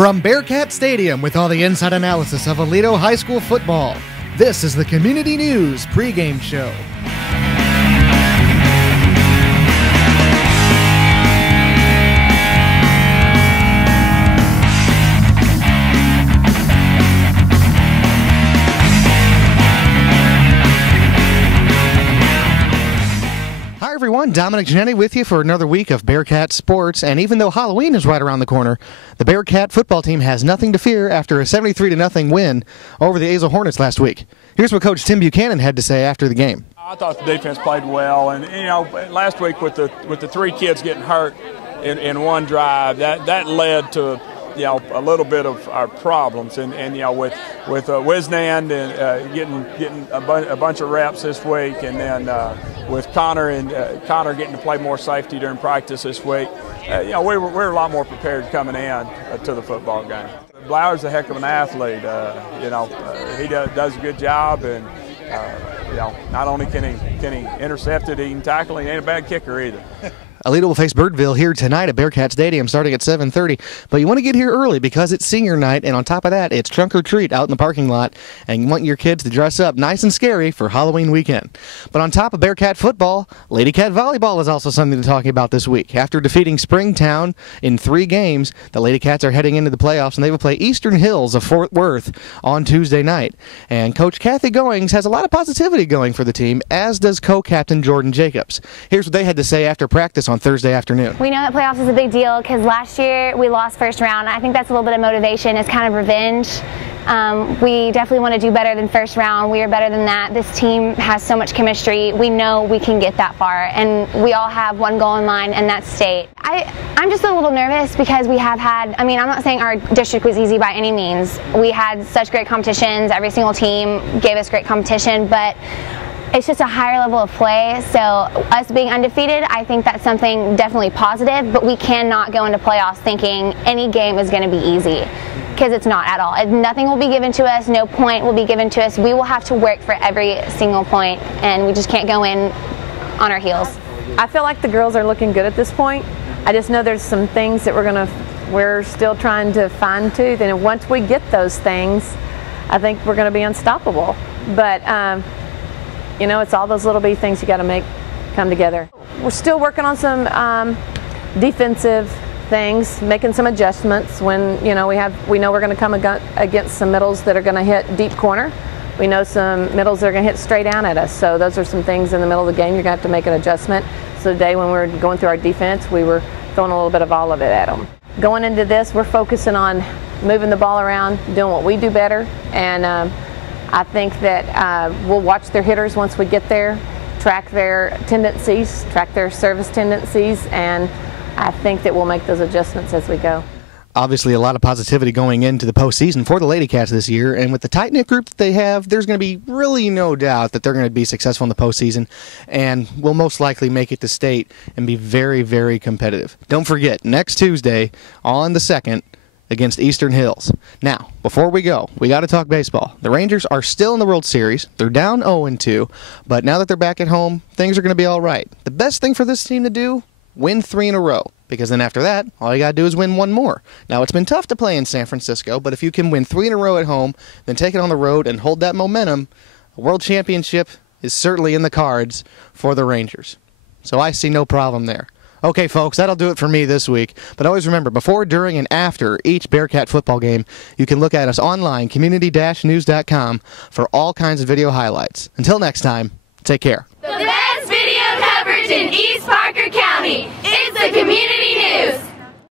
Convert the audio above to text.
From Bearcat Stadium with all the inside analysis of Aledo High School football, this is the Community News pregame show. Everyone, Dominic Giannetti with you for another week of Bearcat sports, and even though Halloween is right around the corner, the Bearcat football team has nothing to fear after a 73-0 win over the Azle Hornets last week. Here's what Coach Tim Buchanan had to say after the game. I thought the defense played well, and last week with the three kids getting hurt in one drive, that led to a little bit of our problems, and with Wisnan and getting a bunch of reps this week, and then with Connor getting to play more safety during practice this week, we were a lot more prepared coming in to the football game. Blauer's a heck of an athlete. He does a good job, and not only can he intercept it, he can tackle it. He ain't a bad kicker either. Aledo will face Birdville here tonight at Bearcat Stadium starting at 7:30, but you want to get here early because it's senior night, and on top of that, it's trunk or treat out in the parking lot, and you want your kids to dress up nice and scary for Halloween weekend. But on top of Bearcat football, Lady Cat volleyball is also something to talk about this week. After defeating Springtown in 3 games, the Lady Cats are heading into the playoffs, and they will play Eastern Hills of Fort Worth on Tuesday night. And Coach Kathy Goings has a lot of positivity going for the team, as does co-captain Jordan Jacobs. Here's what they had to say after practice on Thursday afternoon. We know that playoffs is a big deal because last year we lost first round. I think that's a little bit of motivation. It's kind of revenge. We definitely want to do better than first round. We are better than that. This team has so much chemistry. We know we can get that far, and we all have one goal in mind, and that's state. I'm just a little nervous because we have had, I'm not saying our district was easy by any means. We had such great competitions. Every single team gave us great competition, but it's just a higher level of play, so us being undefeated, I think that's something definitely positive, but we cannot go into playoffs thinking any game is going to be easy, because it's not at all. Nothing will be given to us, no point will be given to us. We will have to work for every single point, and we just can't go in on our heels. I feel like the girls are looking good at this point. I just know there's some things that we're still trying to fine-tooth, and once we get those things, I think we're going to be unstoppable. But it's all those little bitty things you got to make come together. We're still working on some defensive things, making some adjustments. When we know we're going to come against some middles that are going to hit deep corner. We know some middles that are going to hit straight down at us. So those are some things in the middle of the game you're going to have to make an adjustment. So today when we were going through our defense, we were throwing a little bit of all of it at them. Going into this, we're focusing on moving the ball around, doing what we do better, and I think that we'll watch their hitters once we get there, track their tendencies, track their service tendencies, and I think that we'll make those adjustments as we go. Obviously, a lot of positivity going into the postseason for the Lady Cats this year, and with the tight-knit group that they have, there's going to be really no doubt that they're going to be successful in the postseason, and will most likely make it to state and be very, very competitive. Don't forget, next Tuesday on the 2nd, against Eastern Hills. Now, before we go, we got to talk baseball. The Rangers are still in the World Series. They're down 0-2, but now that they're back at home, things are going to be all right. The best thing for this team to do, win 3 in a row, because then after that, all you got to do is win 1 more. Now, it's been tough to play in San Francisco, but if you can win 3 in a row at home, then take it on the road and hold that momentum, a World Championship is certainly in the cards for the Rangers. So I see no problem there. Okay, folks, that'll do it for me this week. But always remember, before, during, and after each Bearcat football game, you can look at us online, community-news.com, for all kinds of video highlights. Until next time, take care. The best video coverage in East Parker County. It's the Community News.